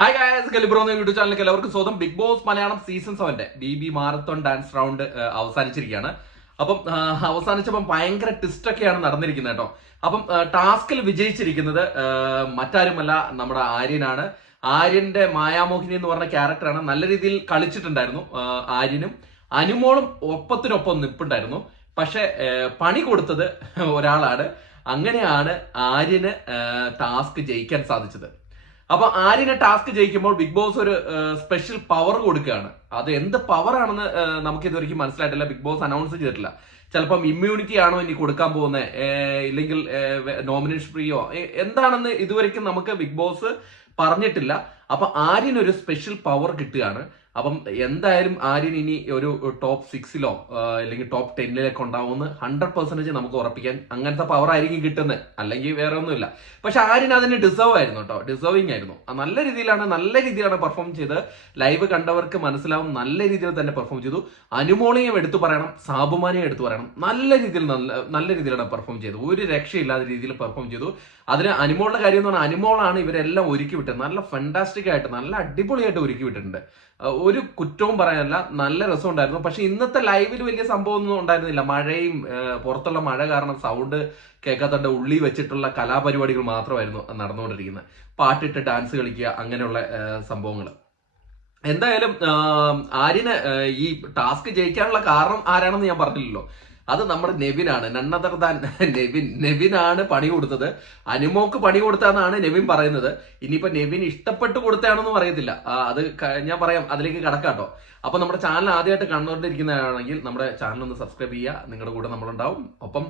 Hi guys, കലിബ്രോ എന്ന YouTube ചാനലിലേക്ക് എല്ലാവർക്കും സ്വാഗതം. Big Boss Malayalam season 7 BB marathon dance round അവസാനിച്ചിരിക്കുകയാണ്. അപ്പം അവസാനിച്ചപ്പം ഭയങ്കര ട്വിസ്റ്റ് ഒക്കെയാണ് നടന്നിരിക്കുന്നത് കേട്ടോ. അപ്പം ടാസ്കിൽ വിജയിച്ചിരിക്കുന്നത് മറ്റാരുമല്ല, നമ്മുടെ ആര്യനാണ്. ആര്യന്റെ മായാമോഹിനി എന്ന് പറഞ്ഞ ക്യാരക്ടറാണ്. നല്ല രീതിയിൽ കളിച്ചിട്ടുണ്ടായിരുന്നു ആര്യനും. അനുമോളും ഒപ്പത്തിനൊപ്പം നിൽപ്പുണ്ടായിരുന്നു. പക്ഷെ പണി കൊടുത്തത് ഒരാളാണ്. അങ്ങനെയാണ് ആര്യന് ടാസ്ക് ജയിക്കാൻ സാധിച്ചത്. അപ്പൊ ആര്യനെ ടാസ്ക് ജയിക്കുമ്പോൾ ബിഗ് ബോസ് ഒരു സ്പെഷ്യൽ പവർ കൊടുക്കുകയാണ്. അത് എന്ത് പവർ ആണെന്ന് നമുക്ക് ഇതുവരെയ്ക്കും മനസ്സിലായിട്ടില്ല. ബിഗ് ബോസ് അനൗൺസ് ചെയ്തിട്ടില്ല. ചിലപ്പം ഇമ്മ്യൂണിറ്റി ആണോ ഇനി കൊടുക്കാൻ പോകുന്നത്, ഇല്ലെങ്കിൽ നോമിനേഷൻ ഫ്രീയോ എന്താണെന്ന് ഇതുവരെയ്ക്കും നമുക്ക് ബിഗ് ബോസ് പറഞ്ഞിട്ടില്ല. അപ്പൊ ആര്യനൊരു സ്പെഷ്യൽ പവർ കിട്ടുകയാണ്. അപ്പം എന്തായാലും ആര്യൻ ഇനി ഒരു ടോപ്പ് 6 അല്ലെങ്കിൽ ടോപ്പ് 10 ഉണ്ടാവുമെന്ന് 100% നമുക്ക് ഉറപ്പിക്കാൻ. അങ്ങനത്തെ പവർ ആയിരിക്കും കിട്ടുന്നത്, അല്ലെങ്കിൽ വേറെ ഒന്നുമില്ല. പക്ഷെ ആര്യൻ അതിന് ഡിസേർവ് ആയിരുന്നു കേട്ടോ, ഡിസേർവിങ് ആയിരുന്നു. നല്ല രീതിയിലാണ് പെർഫോം ചെയ്തത്. ലൈവ് കണ്ടവർക്ക് മനസ്സിലാവും, നല്ല രീതിയിൽ തന്നെ പെർഫോം ചെയ്തു. അനുമോളെയും എടുത്തു പറയണം, സാബുമാനെയും എടുത്തു പറയണം. നല്ല രീതിയിലാണ് പെർഫോം ചെയ്തത്. ഒരു രക്ഷയില്ലാത്ത രീതിയിൽ പെർഫോം ചെയ്തു. അതിന് അനുമോളുടെ കാര്യം എന്ന് പറഞ്ഞാൽ അനുമോളാണ് ഇവരെല്ലാം ഒരുക്കി വിട്ടത്. നല്ല ഫാന്റാസ്റ്റിക് ആയിട്ട്, നല്ല അടിപൊളിയായിട്ട് ഒരുക്കി വിട്ടിട്ടുണ്ട്. ഒരു കുറ്റവും പറയാനല്ല, നല്ല രസമുണ്ടായിരുന്നു. പക്ഷെ ഇന്നത്തെ ലൈവിൽ വലിയ സംഭവമൊന്നും ഉണ്ടായിരുന്നില്ല. മഴയും പുറത്തുള്ള മഴ കാരണം സൗണ്ട് കേൾക്കാത്തണ്ട് ഉള്ളി വെച്ചിട്ടുള്ള കലാപരിപാടികൾ മാത്രമായിരുന്നു നടന്നുകൊണ്ടിരിക്കുന്നത്. പാട്ടിട്ട് ഡാൻസ് കളിക്കുക, അങ്ങനെയുള്ള സംഭവങ്ങൾ. എന്തായാലും ആര്യന് ഈ ടാസ്ക് ജയിക്കാനുള്ള കാരണം ആരാണെന്ന് ഞാൻ പറഞ്ഞില്ലല്ലോ. അത് നമ്മുടെ നെവിനാണ്. നണ്ണദർ ദാൻ നെവിനാണ് പണി കൊടുത്തത്. അനുമോക്ക് പണി കൊടുത്താന്നാണ് നെവിൻ പറയുന്നത്. ഇനിയിപ്പോ നെവിൻ ഇഷ്ടപ്പെട്ട് കൊടുത്താണെന്നും അറിയത്തില്ല. അത് ഞാൻ പറയാം, അതിലേക്ക് കടക്കാട്ടോ. അപ്പൊ നമ്മുടെ ചാനൽ ആദ്യമായിട്ട് കണ്ടുകൊണ്ടിരിക്കുന്നതാണെങ്കിൽ നമ്മുടെ ചാനൽ ഒന്ന് സബ്സ്ക്രൈബ് ചെയ്യുക. നിങ്ങളുടെ കൂടെ നമ്മളുണ്ടാവും. ഒപ്പം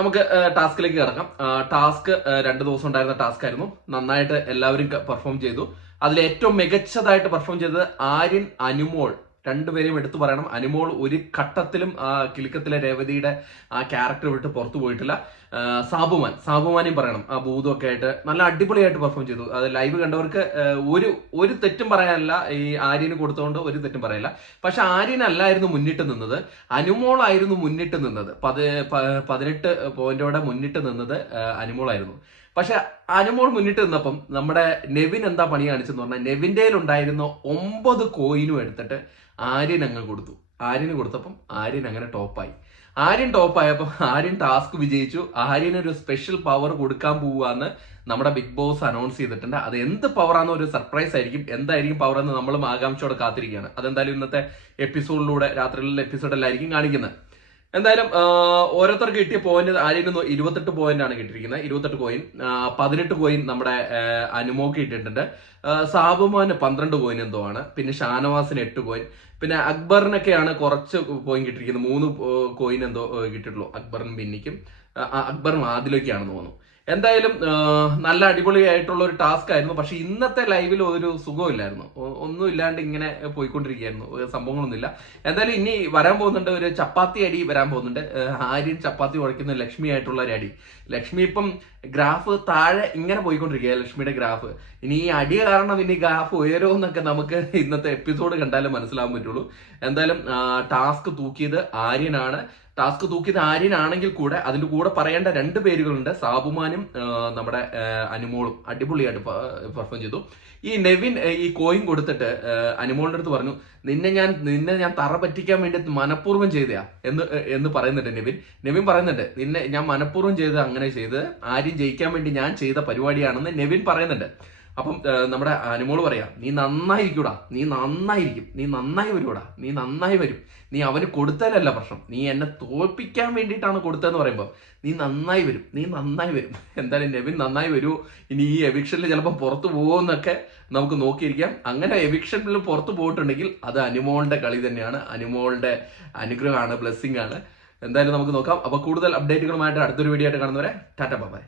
നമുക്ക് ടാസ്കിലേക്ക് കിടക്കാം. ടാസ്ക് 2 ദിവസം ഉണ്ടായിരുന്ന ടാസ്ക് ആയിരുന്നു. നന്നായിട്ട് എല്ലാവരും പെർഫോം ചെയ്തു. അതിൽ ഏറ്റവും മികച്ചതായിട്ട് പെർഫോം ചെയ്തത് ആര്യൻ, അനുമോൾ. രണ്ടുപേരെയും എടുത്തു പറയണം. അനുമോൾ ഒരു ഘട്ടത്തിലും കിലുക്കത്തിലെ രേവതിയുടെ ആ ക്യാരക്ടർ വിട്ട് പുറത്തു പോയിട്ടില്ല. സാബുമാനെയും പറയണം. ആ ഭൂതമൊക്കെ ആയിട്ട് നല്ല അടിപൊളിയായിട്ട് പെർഫോം ചെയ്തു. അത് ലൈവ് കണ്ടവർക്ക് ഒരു തെറ്റും പറയാനല്ല. ഈ ആര്യന് കൊടുത്തുകൊണ്ട് ഒരു തെറ്റും പറയില്ല. പക്ഷെ ആര്യനല്ലായിരുന്നു മുന്നിട്ട് നിന്നത്, അനുമോളായിരുന്നു മുന്നിട്ട് നിന്നത്. 18 പോയിന്റോടെ മുന്നിട്ട് നിന്നത് അനുമോളായിരുന്നു. പക്ഷെ അനുമോൾ മുന്നിട്ട് നിന്നപ്പം നമ്മുടെ നെവിൻ എന്താ പണി കാണിച്ചെന്ന് പറഞ്ഞാൽ, നെവിൻ്റെ ഉണ്ടായിരുന്ന 9 കോയിനും എടുത്തിട്ട് ആര്യൻ അങ്ങ് കൊടുത്തു. ആര്യന് കൊടുത്തപ്പം ആര്യൻ അങ്ങനെ ടോപ്പായി. ആര്യൻ ടോപ്പായപ്പോൾ ആര്യൻ ടാസ്ക് വിജയിച്ചു. ആര്യനൊരു സ്പെഷ്യൽ പവർ കൊടുക്കാൻ പോവുകയെന്ന് നമ്മുടെ ബിഗ് ബോസ് അനൗൺസ് ചെയ്തിട്ടുണ്ട്. അത് എന്ത് പവറാണെന്ന് ഒരു സർപ്രൈസ് ആയിരിക്കും. എന്തായിരിക്കും പവർ എന്ന് നമ്മളും ആകാംക്ഷയോടെ കാത്തിരിക്കുകയാണ്. അതെന്തായാലും ഇന്നത്തെ എപ്പിസോഡിലൂടെ, രാത്രിയിലുള്ള എപ്പിസോഡിലായിരിക്കും കാണിക്കുന്നത്. എന്തായാലും ഓരോരുത്തർക്ക് കിട്ടിയ പോയിന്റ്, ആര്യന് 28 പോയിന്റ് ആണ് കിട്ടിയിരിക്കുന്നത്. 28 കോയിൻ. 18 കോയിൻ നമ്മുടെ അനുമോക്ക് കിട്ടിയിട്ടുണ്ട്. സാബുമാന് 12 കോയിൻ എന്തോ ആണ്. പിന്നെ ഷാനവാസിന് 8 കോയിൻ. പിന്നെ അക്ബറിനൊക്കെയാണ് കുറച്ച് കോയിൻ കിട്ടിയിരിക്കുന്നത്. 3 കോയിൻ എന്തോ കിട്ടിയിട്ടുള്ളൂ അക്ബറിനും ബിന്നിക്കും. അക്ബറും ആദിലൊക്കെയാണെന്ന് തോന്നുന്നു. എന്തായാലും നല്ല അടിപൊളിയായിട്ടുള്ള ഒരു ടാസ്ക് ആയിരുന്നു. പക്ഷെ ഇന്നത്തെ ലൈവിൽ ഒരു സുഖമില്ലായിരുന്നു. ഒന്നും ഇല്ലാണ്ട് ഇങ്ങനെ പോയിക്കൊണ്ടിരിക്കുകയായിരുന്നു. സംഭവങ്ങളൊന്നുമില്ല. എന്തായാലും ഇനി വരാൻ പോകുന്നുണ്ട്, ഒരു ചപ്പാത്തി അടി വരാൻ പോകുന്നുണ്ട്. ആര്യൻ ചപ്പാത്തി ഉടയ്ക്കുന്ന ലക്ഷ്മി ആയിട്ടുള്ള ഒരു അടി. ലക്ഷ്മി ഇപ്പം ഗ്രാഫ് താഴെ ഇങ്ങനെ പോയിക്കൊണ്ടിരിക്കുക, ലക്ഷ്മിയുടെ ഗ്രാഫ്. ഇനി ഈ അടി കാരണം ഇനി ഗ്രാഫ് ഉയരുമെന്നൊക്കെ നമുക്ക് ഇന്നത്തെ എപ്പിസോഡ് കണ്ടാലും മനസ്സിലാവാൻ പറ്റുള്ളൂ. എന്തായാലും ടാസ്ക് തൂക്കിയത് ആര്യനാണ്. ടാസ്ക് തൂക്കിയത് ആര്യനാണെങ്കിൽ കൂടെ അതിന്റെ കൂടെ പറയേണ്ട 2 പേരുകളുണ്ട്. സാബുമാനും നമ്മുടെ അനുമോളും അടിപൊളിയായിട്ട് പെർഫോം ചെയ്തു. ഈ നെവിൻ ഈ കോയിൻ കൊടുത്തിട്ട് അനുമോളിന്റെ അടുത്ത് പറഞ്ഞു, നിന്നെ ഞാൻ തറ പറ്റിക്കാൻ വേണ്ടി മനഃപൂർവ്വം ചെയ്തയാ എന്ന് പറയുന്നുണ്ട് നെവിൻ പറയുന്നുണ്ട്, നിന്നെ ഞാൻ മനഃപൂർവ്വം ചെയ്ത് അങ്ങനെ ചെയ്ത് ആര്യൻ ജയിക്കാൻ വേണ്ടി ഞാൻ ചെയ്ത പരിപാടിയാണെന്ന് നെവിൻ പറയുന്നുണ്ട്. അപ്പം നമ്മുടെ അനുമോള് പറയാ, നീ നന്നായിരിക്കൂടാ, നീ നന്നായി വരൂടാ, നീ നന്നായി വരും. നീ അവന് കൊടുത്താലല്ല പ്രശ്നം, നീ എന്നെ തോൽപ്പിക്കാൻ വേണ്ടിയിട്ടാണ് കൊടുത്തതെന്ന് പറയുമ്പോൾ നീ നന്നായി വരും. എന്തായാലും നെവിൻ നന്നായി വരൂ. ഇനി ഈ എവിക്ഷനിൽ ചിലപ്പോൾ പുറത്തു പോകുമെന്നൊക്കെ നമുക്ക് നോക്കിയിരിക്കാം. അങ്ങനെ എവിക്ഷനിൽ പുറത്തു പോയിട്ടുണ്ടെങ്കിൽ അത് അനുമോളുടെ കളി തന്നെയാണ്, അനുമോളുടെ അനുഗ്രഹമാണ്, ബ്ലെസ്സിംഗ് ആണ്. എന്തായാലും നമുക്ക് നോക്കാം. അപ്പൊ കൂടുതൽ അപ്ഡേറ്റുകളുമായിട്ട് അടുത്തൊരു വീഡിയോ ആയിട്ട് കാണുന്നവരെ ടാറ്റ ബൈ.